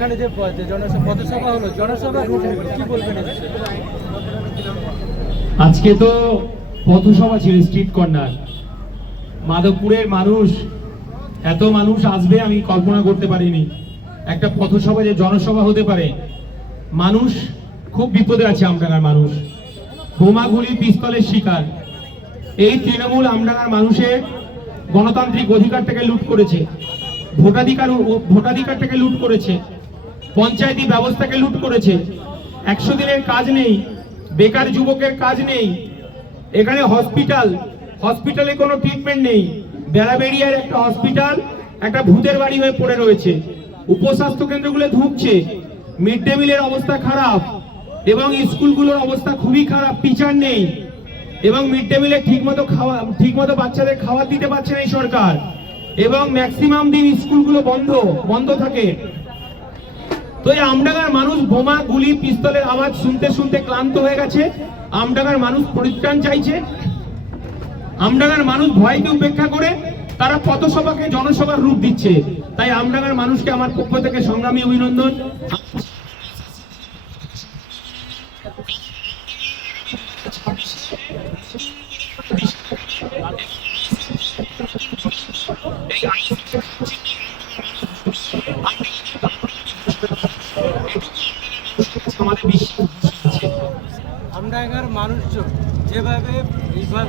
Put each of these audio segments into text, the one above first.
এখানে যে পথসভা হলো, জনসভা কি বলবেন? আজকে তো পথসভা ছিল, স্ট্রিট কর্নার। মাধবপুরের মানুষ, এত মানুষ আসবে আমি কল্পনা করতে পারিনি। একটা পথসভা যে জনসভা হতে পারে। মানুষ খুব বিপদে আছে। আমডাঙ্গার মানুষ বোমাগুলি পিস্তলের শিকার। এই তৃণমূল আমডাঙ্গার মানুষের গণতান্ত্রিক অধিকারটাকে লুট করেছে, ভোটাধিকারটাকে লুট করেছে, পঞ্চায়েতি ব্যবস্থাকে লুট করেছে। 100 দিনের কাজ নেই, বেকার যুবকের কাজ নেই। এখানে হসপিটালে কোনো ট্রিটমেন্ট নেই। বেড়াবেড়িয়ার একটা হসপিটাল একটা ভূতের বাড়ি হয়ে পড়ে রয়েছে। উপস্বাস্থ্য কেন্দ্রগুলো ধুঁকছে। মিড ডে মিলের অবস্থা খারাপ এবং স্কুলগুলোর অবস্থা খুবই খারাপ। টিচার নেই এবং মিড ডে মিলে ঠিকমতো বাচ্চাদের খাবার দিতে পারছে না এই সরকার। এবং ম্যাক্সিমাম দিন স্কুলগুলো বন্ধ থাকে। তো এই আমডাঙ্গার মানুষ বোমা গুলি পিস্তলের আওয়াজ শুনতে শুনতে ক্লান্ত হয়ে গেছে। আমডাঙ্গার মানুষ পরিত্রাণ চাইছে। আমডাঙ্গার মানুষ ভয়কে উপেক্ষা করে তারা পথসভাকে জনসভার রূপ দিচ্ছে। তাই আমডাঙ্গার মানুষকে আমার পক্ষ থেকে সংগ্রামী অভিনন্দন। আমডাঙ্গার মানুষজন যেভাবে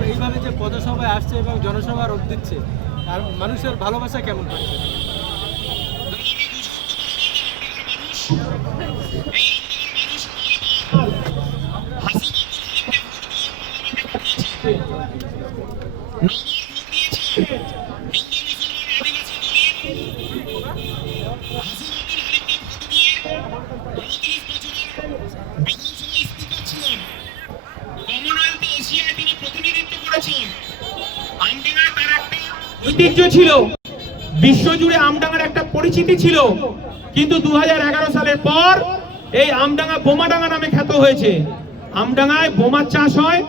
এইভাবে যে পথসভায় আসছে এবং জনসভা রূপ দিচ্ছে, আর মানুষের ভালোবাসা কেমন পাচ্ছে? ঐতিহ্য ছিল, বিশ্বজুড়ে আমডাঙ্গার একটা পরিচিতি ছিল। কিন্তু 2011 সালের পর এই আমডাঙ্গা বোমাডাঙ্গা নামে খ্যাত হয়েছে। আমডাঙ্গায় বোমার চাষ হয়,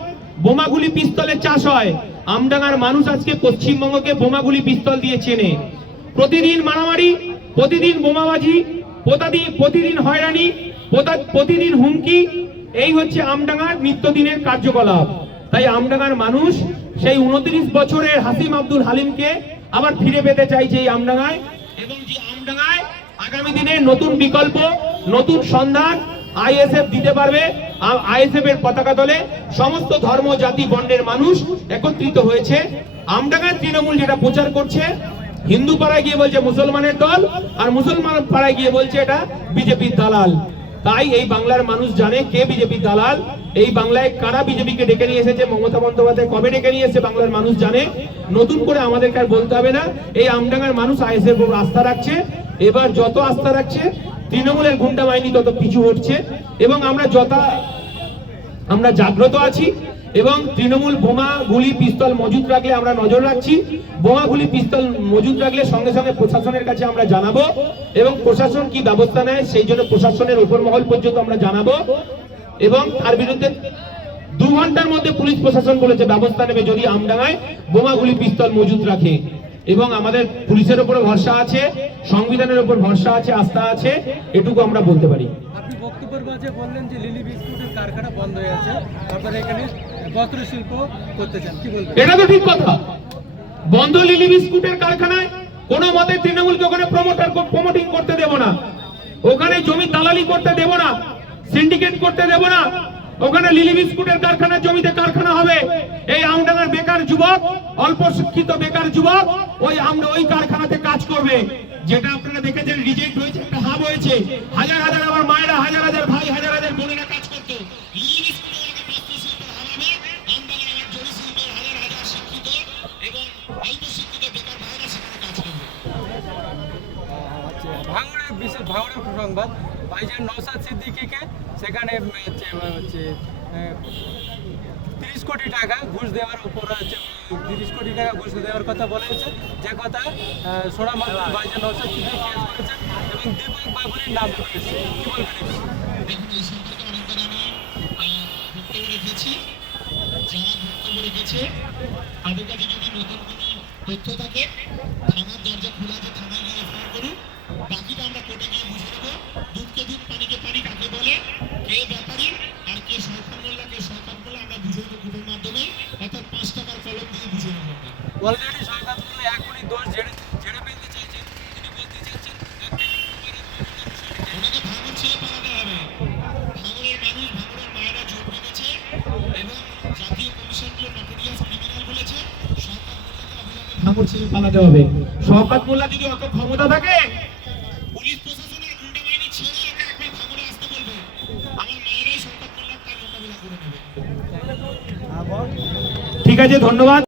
বোমাগুলি পিস্তলের চাষ হয়। আমডাঙ্গার মানুষ আজকে পশ্চিমবঙ্গকে বোমাগুলি পিস্তল দিয়ে চেনে। প্রতিদিন মারামারি, প্রতিদিন বোমাবাজি, প্রতিদিন হয়রানি, প্রতিদিন হুমকি, এই হচ্ছে আমডাঙ্গার নিত্যদিনের কার্যকলাপ। তাই আমডাঙ্গার মানুষ সেই 29 বছরের হাসিম আব্দুল হালিমকে আবার ফিরে পেতে চাইছে এই আমডাঙ্গায়। এবং যে আমডাঙ্গায় আগামী দিনে নতুন বিকল্প, নতুন সন্ধান আইএসএফ দিতে পারবে। আইএসএফ এর পতাকা তলে সমস্ত ধর্ম, জাতি, বর্ণের মানুষ একত্রিত হয়েছে। আমডাঙ্গার তৃণমূল যেটা প্রচার করছে, হিন্দু পাড়ায় গিয়ে বলছে মুসলমানের দল, আর মুসলমান পাড়ায় গিয়ে বলছে এটা বিজেপির দালাল। তাই এই বাংলার মানুষ জানে কে বিজেপির দালাল। এই বাংলায় কারা বিজেপিকে ডেকে নিয়ে এসেছে, মমতা বন্দ্যোপাধ্যায় কবে ডেকে নিয়ে এসেছে বাংলার মানুষ জানে। নতুন করে আমাদেরকে আর বলতে হবে না। এই আমডাঙ্গার মানুষ আইএসএফ উপর আস্থা রাখছে। এবার যত আস্থা রাখছে, তৃণমূলের গুন্ডা বাহিনী তত পিছু হটছে। এবং আমরা জাগ্রত আছি এবং তৃণমূল বোমা গুলি পিস্তল মজুত রাখলে আমরা নজর রাখছি। বোমা গুলি পিস্তল মজুত রাখলে সঙ্গে সঙ্গে প্রশাসনের কাছে আমরা জানাবো এবং প্রশাসন কি ব্যবস্থা নেয় সেই জন্য প্রশাসনের উপর মহল পর্যন্ত আমরা জানাবো। এবং তার বিরুদ্ধে 2 ঘন্টার মধ্যে পুলিশ প্রশাসন বলেছে ব্যবস্থা নেবে যদি আমডাঙ্গায় বোমাগুলি পিস্তল মজুত রাখে। এবং আমাদের পুলিশের উপর ভরসা আছে, সংবিধানের উপর ভরসা আছে, আস্থা আছে, এটুকু আমরা বলতে পারি। আপনি বক্তব্যের মাঝে বললেন যে লিলি বিস্কুটের কারখানা বন্ধ হয়ে আছে, তারপরে এখানে বস্ত্র শিল্প করতে চান, কি বলবেন? এটা তো ঠিক কথা। বন্ধ লিলি বিস্কুটের কারখানায় কোনো মতে তৃণমূলকে ওখানে প্রমোটিং করতে দেব না, ওখানে জমি দালালি করতে দেব না, সিন্ডিকেট করতে দেব না। ওখানে লিলি বিস্কুটের কারখানার জমিতে কারখানা হবে। এই আমডাঙ্গার বেকার যুবক, অল্প শিক্ষিত বেকার যুবক ওই কারখানাতে কাজ করবে। যেটা আপনারা দেখেছেন রিজেক্ট হয়েছে, একটা হাব হয়েছে। হাজার হাজার আমার মায়েরা, হাজার হাজার ভাই, হাজার হাজার বোনেরা কাজ করতো। লিলি বিস্কুটের বস্ত্র শিল্প হারাবে। আমডাঙ্গার আমার জমি শিল্পের হাজার হাজার শিক্ষিত এবং অল্প শিক্ষিত বেকার ভাইরা সেখানে কাজ করবে। ভাঙড়ের সংবাদ, ভাইজান নওশাদ সিদ্দিকীকে সেখানে 30 কোটি টাকা ঘুষ দেওয়ার উপর 30 কোটি টাকা ঘুষ দেওয়ার কথা বলেছে। যে কথা সোনা মাত্র ভাইজান নওশাদ সিদ্দিকী কেস করেছেন এবং দীপক বাবুরির নাম করেছে, কি বলবেন? দেখুন, এই সম্পর্কে অনেকবার আমি বক্তব্য রেখেছি। যারা বক্তব্য রেখেছে তাদের কাছে যদি নতুন কোনো তথ্য থাকে, থানার দরজা খোলা আছে, থানায় গিয়ে এফআইআর করুন। বাকিটা আমরা কোর্টে গিয়ে বুঝে নেবো। অলরেডি শওকত মোল্লা এখনই দোষ ঝেড়ে ফেলতে চাইছেন। তিনি বলতে চাচ্ছেন ওনাকে ভাঙড় ছেড়ে পালাতে হবে। ভাঙড়ের মানুষ, ভাঙড়ের মায়েরা জোর বেঁধেছে এবং জাতীয় কমিশনকে নটোরিয়াস ক্রিমিনাল বলেছে। শওকত মোল্লাকে অবিলম্বে ভাঙড় ছেড়ে পালাতে হবে। শওকত মোল্লা যদি অত ক্ষমতা থাকে, পুলিশ প্রশাসনের গুন্ডা বাহিনী ছেড়ে ওকে একবার ভাঙড়ে আসতে বলবে। আমার মায়েরাই শওকত মোল্লার তার মোকাবিলা করে নেবে। ঠিক আছে, ধন্যবাদ।